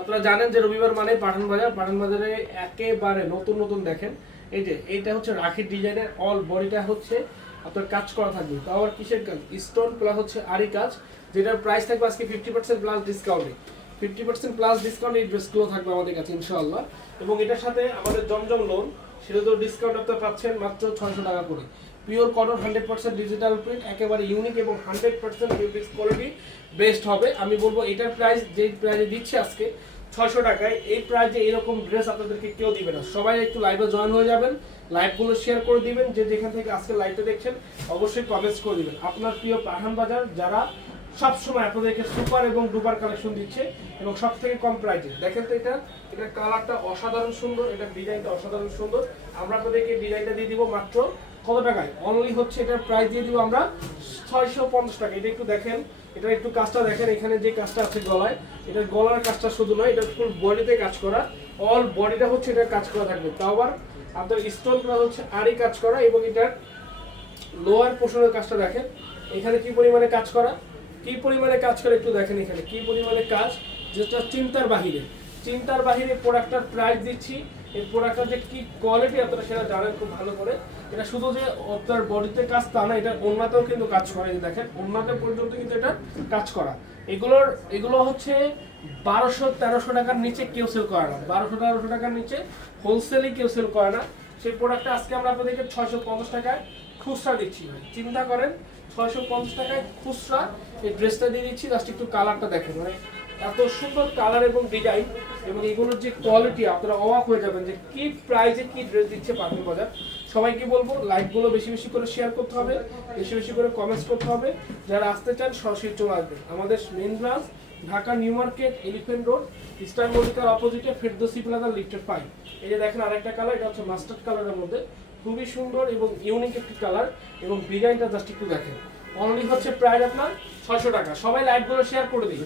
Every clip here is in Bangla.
আপনারা জানেন যে রবিবার মানে পাঠান বাজার। পাঠান বাজারে একেবারে নতুন নতুন দেখেন। এই যে, এইটা হচ্ছে রাখির ডিজাইনের অল বডিটা হচ্ছে আপনার কাজ করা থাকবে। তাও আবার কিসের কাজ? স্টোন প্লাস হচ্ছে আরি কাজ, যেটার প্রাইস থাকবে আজকে ফিফটি পার্সেন্ট প্লাস ডিসকাউন্টে ফিফটি পার্সেন্ট প্লাস ডিসকাউন্ট এই ড্রেসগুলো থাকবে আমাদের কাছে, ইনশাআল্লাহ। এবং এটার সাথে আমাদের জমজম লোন সেটা তো ডিসকাউন্ট আপনারা পাচ্ছেন মাত্র ছয়শো টাকা করে। Pure cotton hundred percent digital print একেবারে ইউনিক এবং hundred percent fabrics quality best হবে। আমি বলব এটার প্রাইস যেই প্রাইসে দিচ্ছি আজকে, ছয়শো টাকায়, এই প্রাইসে এরকম ড্রেস আপনাদেরকে কেউ দিবে না। সবাই একটু লাইভে জয়েন হয়ে যাবেন লাইভগুলো শেয়ার করে দিবেন, যে যেখান থেকে আজকে লাইভটা দেখছেন, অবশ্যই কমেন্টস করে দিবেন। আপনার প্রিয় পাঠান বাজার, যারা সবসময় আপনাদেরকে সুপার এবং ডুপার কালেকশন দিচ্ছে, এবং সব থেকে কম প্রাইসে দেখেন তো এটা এটার কালারটা অসাধারণ সুন্দর, এটা ডিজাইনটা অসাধারণ সুন্দর। আমরা আপনাদেরকে ডিজাইনটা দিয়ে দিব মাত্র কত টাকায়? অনলি হচ্ছে এটার প্রাইস দিয়ে দিব আমরা ছয়শো পঞ্চাশ টাকা। এটা একটু দেখেন, এটা একটু কাজটা দেখেন, এখানে যে কাজটা আছে গলায় এটার গলার কাজটা শুধু নয়, এটা ফুল বডিতে কাজ করা। অল বডিটা হচ্ছে এটার কাজ করা থাকবে। তাও আবার আপনার স্টোন প্লাস হচ্ছে আরই কাজ করা এবং এটার লোয়ার পোর্শনের কাজটা দেখেন। এখানে কি পরিমাণে কাজ করা? কি পরিমাণে কাজ করে একটু দেখেন এখানে। কি পরিমাণে কাজ? যেটা চিন্তার বাহিরে। চিন্তার বাহিরে প্রোডাক্টটার প্রাইস দিচ্ছি এই প্রোডাক্টটার যে কি কোয়ালিটি আপনারা সেটা জানেন খুব ভালো করে। এটা শুধু যে আপনার বডিতে কাজ তা না, এটা অন্যতেও কিন্তু কাজ করে। দেখেন, অন্যতে পর্যন্ত কিন্তু এটা কাজ করা। এগুলোর, এগুলো হচ্ছে বারোশো, তেরোশো টাকার নিচে কেউ সেল করে না। বারোশো, তেরোশো টাকার নিচে হোলসেলই কেউ সেল করে না। সেই প্রোডাক্টটা আজকে আমরা আপনাদেরকে ছয়শো পঞ্চাশ টাকায় খুচরা দিচ্ছি চিন্তা করেন, ছয়শো পঞ্চাশ টাকায় খুচরা এই ড্রেসটা দিয়ে দিচ্ছি। জাস্ট একটু কালারটা দেখেন। মানে এত সুন্দর কালার এবং ডিজাইন এবং এগুলোর যে কোয়ালিটি আপনারা অবাক হয়ে যাবেন যে কি প্রাইসে কি ড্রেস দিচ্ছে পাঠান বাজার। সবাইকে বলব লাইকগুলো বেশি বেশি করে শেয়ার করতে হবে, বেশি বেশি করে কমেন্টস করতে হবে। যারা আসতে চান, সরাসরি চলে আসবেন। আমাদের main branch Dhaka new market elephant road Eastern মল্লিকার অপোজিটে ফেরদোসি প্লাজা লিফটেড ফাইভ এই যে দেখেন আরেকটা কালার এটা হচ্ছে মাস্টার্ড কালারের মধ্যে। খুবই সুন্দর এবং ইউনিক একটি কালার এবং ডিজাইনটা জাস্ট একটু দেখেন। অনলি হচ্ছে প্রাইস আপনার ছয়শো টাকা। সবাই লাইভগুলো শেয়ার করে দিই।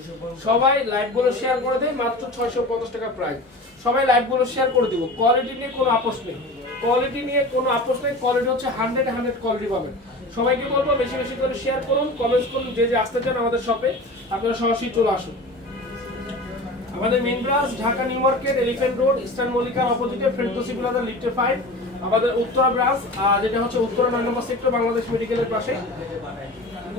সবাই লাইভগুলো শেয়ার করে দেয় মাত্র ছয়শো পঞ্চাশ টাকা প্রাইস সবাই লাইভগুলো শেয়ার করে দিব। কোয়ালিটি নিয়ে কোনো আপোষ নেই। কোয়ালিটি নিয়ে কোনো আপোষ নেই। কোয়ালিটি হচ্ছে হান্ড্রেড হান্ড্রেড কোয়ালিটি পাবেন। সবাইকে বলব বেশি বেশি করে শেয়ার করুন কমেন্টস করুন, যে যে আসতে চান আমাদের শপে আপনারা সরাসরি চলে আসুন। আমাদের main branch Dhaka new market elephant road Eastern মল্লিকার অপোজিটে ফেরদোসি প্লাজা লিফটে ফাইভ আমাদের উত্তরা ব্রাঞ্চ যেটা হচ্ছে উত্তরা নয় নম্বর সেক্টর বাংলাদেশ মেডিকেলের পাশে।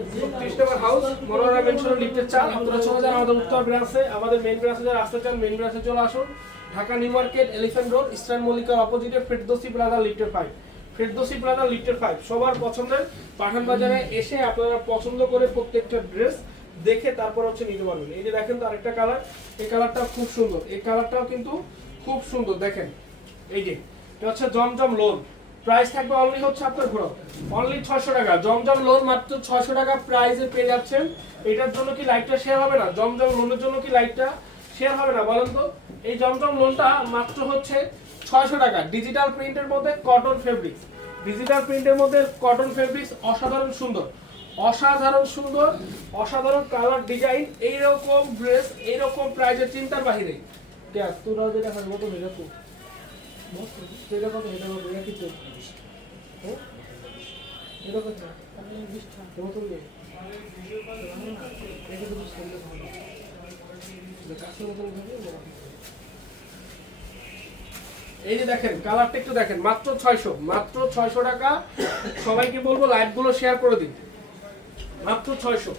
নম্বর হাউস মনোরা মেনশনের লিফটের চাল আপনারা চলে যান আমাদের উত্তর ব্রাঞ্চে আমাদের মেইন ব্রাঞ্চে যারা আসতে চান মেইন ব্রাঞ্চে চলে আসুন। Dhaka new market elephant road Eastern মল্লিকার অপোজিটে ফেরদোসি প্লাজা লিফটের ফাইভ ফেরদোসি প্লাজা লিফটের ফাইভ সবার পছন্দের পাঠান বাজারে এসে আপনারা পছন্দ করে প্রত্যেকটা ড্রেস দেখে তারপর হচ্ছে নিতে পারবেন। এই যে দেখেন তো আরেকটা কালার এই কালারটা খুব সুন্দর। এই কালারটাও কিন্তু খুব সুন্দর। দেখেন, এই যে, এটা হচ্ছে জমজম লোন প্রাইস থাকবে অনলি হচ্ছে আপনার ঘোরো অনলি ছশো টাকা। জমজম লোন মাত্র ছশো টাকা প্রাইসে পেয়ে যাচ্ছেন। এটার জন্য কি লাইটটা শেয়ার হবে না? জমজম লোনের জন্য কি লাইটটা শেয়ার হবে না? বলেন তো। এই জমজম লোনটা মাত্র হচ্ছে ছয়শো টাকা। ডিজিটাল প্রিন্টের মধ্যে কটন ফেব্রিক্স ডিজিটাল প্রিন্টের মধ্যে কটন ফেব্রিক্স অসাধারণ সুন্দর। অসাধারণ সুন্দর, অসাধারণ কালার ডিজাইন এইরকম ড্রেস এইরকম প্রাইজের চিন্তার বাহিরে। তোরা যেটা ভেজা তো এই যে দেখেন, কালারটা একটু দেখেন, মাত্র ছয়শো মাত্র ছয়শো টাকা। সবাইকে বলব লাইভগুলো শেয়ার করে দিন। মাত্র ছয়শো।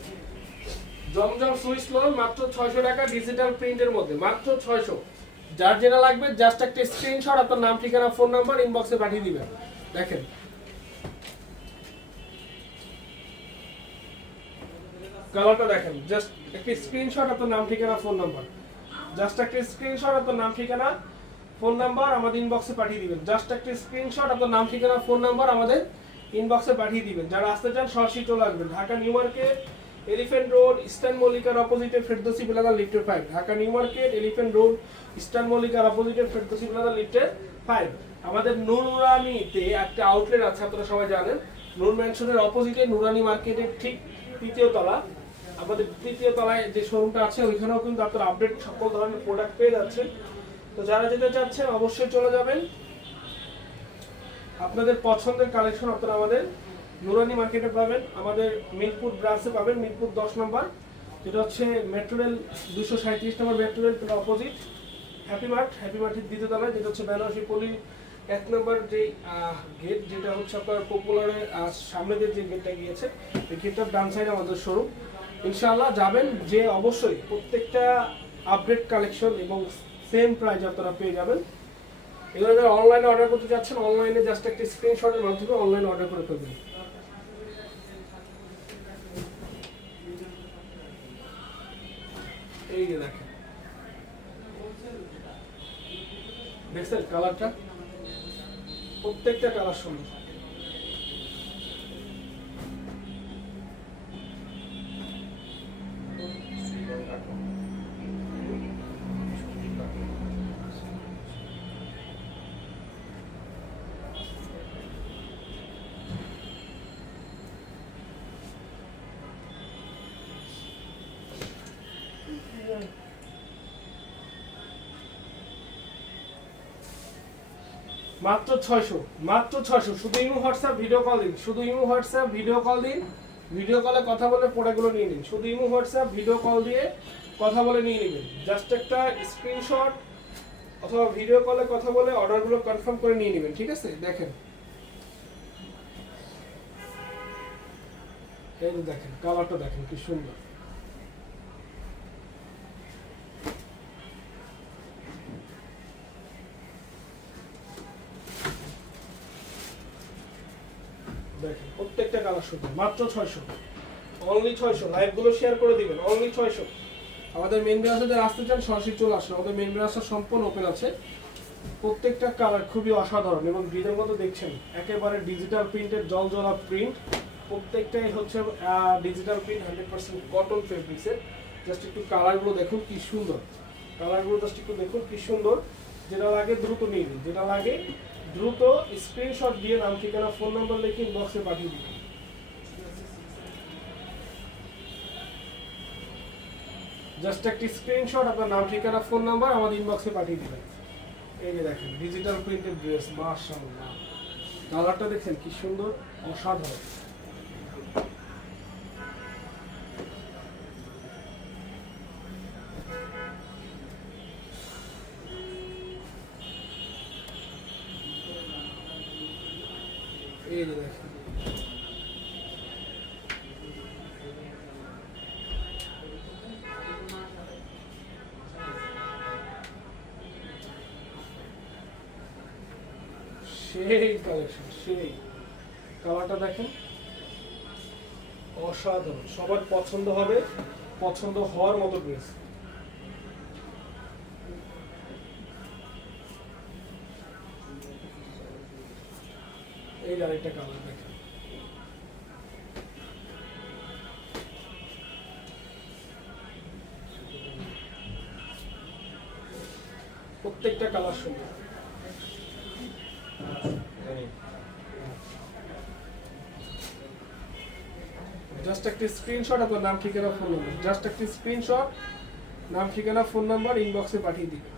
জমজম সুইচ লোন মাত্র ছয়শো টাকা ডিজিটাল প্রিন্টের মধ্যে, মাত্র ছয়শো। যার যেটা লাগবে জাস্ট একটা স্ক্রিনশট আপনার নাম, ঠিকানা ফোন নাম্বার ইনবক্সে পাঠিয়ে দিবেন। দেখেন। কালারটা দেখেন জাস্ট একটা স্ক্রিনশট আপনার নাম, ঠিকানা ফোন নাম্বার জাস্ট একটা স্ক্রিনশট আপনার নাম, ঠিকানা ফোন নাম্বার আমাদের ইনবক্সে পাঠিয়ে দিবেন। জাস্ট একটা স্ক্রিনশট আপনার নাম, ঠিকানা ফোন নাম্বার আমাদের ইনবক্সে পাঠিয়ে দিবেন। যারা আসতে চান, সরাসরি চলে আসবেন। Dhaka, new market elephant road, Eastern মল্লিকার অপোজিটে ফেরদোসি প্লাজা লিফটের five Dhaka new market elephant road, Eastern মল্লিকার অপোজিটে ফেরদোসি প্লাজা লিফটের ফাইভ আমাদের নুরানিতে একটা আউটলেট আছে, আপনারা সবাই জানেন। নূর ম্যানশনের অপোজিটে নুরানি মার্কেটের ঠিক তৃতীয় তলা। আমাদের তৃতীয় তলায় যে শোরুমটা আছে, ওইখানেও কিন্তু আপনার আপডেট সকল ধরনের প্রোডাক্ট পেয়ে যাচ্ছেন। তো যারা যেতে চাচ্ছেন, অবশ্যই চলে যাবেন। আপনাদের পছন্দের কালেকশন আপনারা আমাদের নুরানি মার্কেটে পাবেন, আমাদের মিরপুর ব্রাঞ্চে পাবেন, মিরপুর দশ নম্বর। যেটা হচ্ছে মেট্রো রেল দুশো সাঁত্রিশ number metro rail opposite happy mart happy মার্টের দ্বিতীয় তলায়, যেটা হচ্ছে বেনারসি পল্লী এক নম্বর যে গেট যেটা হচ্ছে আপনার পপুলারের সামনে দিয়ে যে গেটটা গিয়েছে, এই গেটটার ডান সাইডে আমাদের শোরুম ইনশাআল্লাহ যাবেন, যে অবশ্যই প্রত্যেকটা আপডেট কালেকশন এবং সেম প্রাইস আপনারা পেয়ে যাবেন। এগুলো যারা অনলাইনে অর্ডার করতে যাচ্ছেন অনলাইনে জাস্ট একটা স্ক্রিনশটের মাধ্যমে অনলাইনে অর্ডার করে ফেলবেন। এই যে দেখেন। দেখছেন কালারটা প্রত্যেকটা কালার সুন্দর মাত্র ছয়শো মাত্র ছয়শো। শুধু ইমো, হোয়াটসঅ্যাপ ভিডিও কল দিন। শুধু ইমো, হোয়াটসঅ্যাপ ভিডিও কল দিন। ভিডিও কলে কথা বলে প্রোডাক্টগুলো নিয়ে নিন। শুধু ইমো, হোয়াটসঅ্যাপ ভিডিও কল দিয়ে কথা বলে নিয়ে নেবেন। জাস্ট একটা স্ক্রিনশট অথবা ভিডিও কলে কথা বলে অর্ডারগুলো কনফার্ম করে নিয়ে নেবেন, ঠিক আছে? দেখেন। এই দেখেন কালারটা দেখেন, কি সুন্দর দেখেন প্রত্যেকটা কালার সুন্দর মাত্র ছয়শো। অনলি ছয়শো লাইভগুলো শেয়ার করে দিবেন অনলি ছয়শো। আমাদের মেন ব্রাউজার যারা আসতে চান সরাসরি চলে আসুন। আমাদের মেন ব্রাউজার সম্পূর্ণ ওপেন আছে। প্রত্যেকটা কালার খুবই অসাধারণ এবং ডিজাইন মতো দেখছেন। একেবারে ডিজিটাল প্রিন্টের জল জলা প্রিন্ট প্রত্যেকটাই হচ্ছে digital print hundred percent cotton ফেব্রিক্সের জাস্ট একটু কালারগুলো দেখুন, কি সুন্দর। কালারগুলো জাস্ট একটু দেখুন, কি সুন্দর। যেটা লাগে দ্রুত নিয়ে নিন, যেটা লাগে দ্রুত স্ক্রিনশট দিয়ে নাম ঠিকানা ফোন নাম্বার লিখে ইনবক্সে পাঠিয়ে দিন জাস্ট একটি স্ক্রিনশট আপনার নাম ঠিকানা ফোন নাম্বার আমাদের ইনবক্সে পাঠিয়ে দিবেন। এই যে দেখেন ডিজিটাল প্রিন্টেড ড্রেস মাশাআল্লাহ। কালারটা দেখেন কি সুন্দর, অসাধারণ। এই যে দেখেন। সেই কালেকশন সেই। কালারটা দেখেন। অসাধারণ। সবার পছন্দ হবে, পছন্দ হওয়ার মতো ড্রেস এই আরেকটা কালার দেখেন প্রত্যেকটা কালার সুন্দর। জাস্ট একটা স্ক্রিনশট আপনার নাম, ঠিকানা ফোন নাম্বার জাস্ট একটা স্ক্রিনশট নাম, ঠিকানা ফোন নাম্বার ইনবক্সে পাঠিয়ে দিবেন।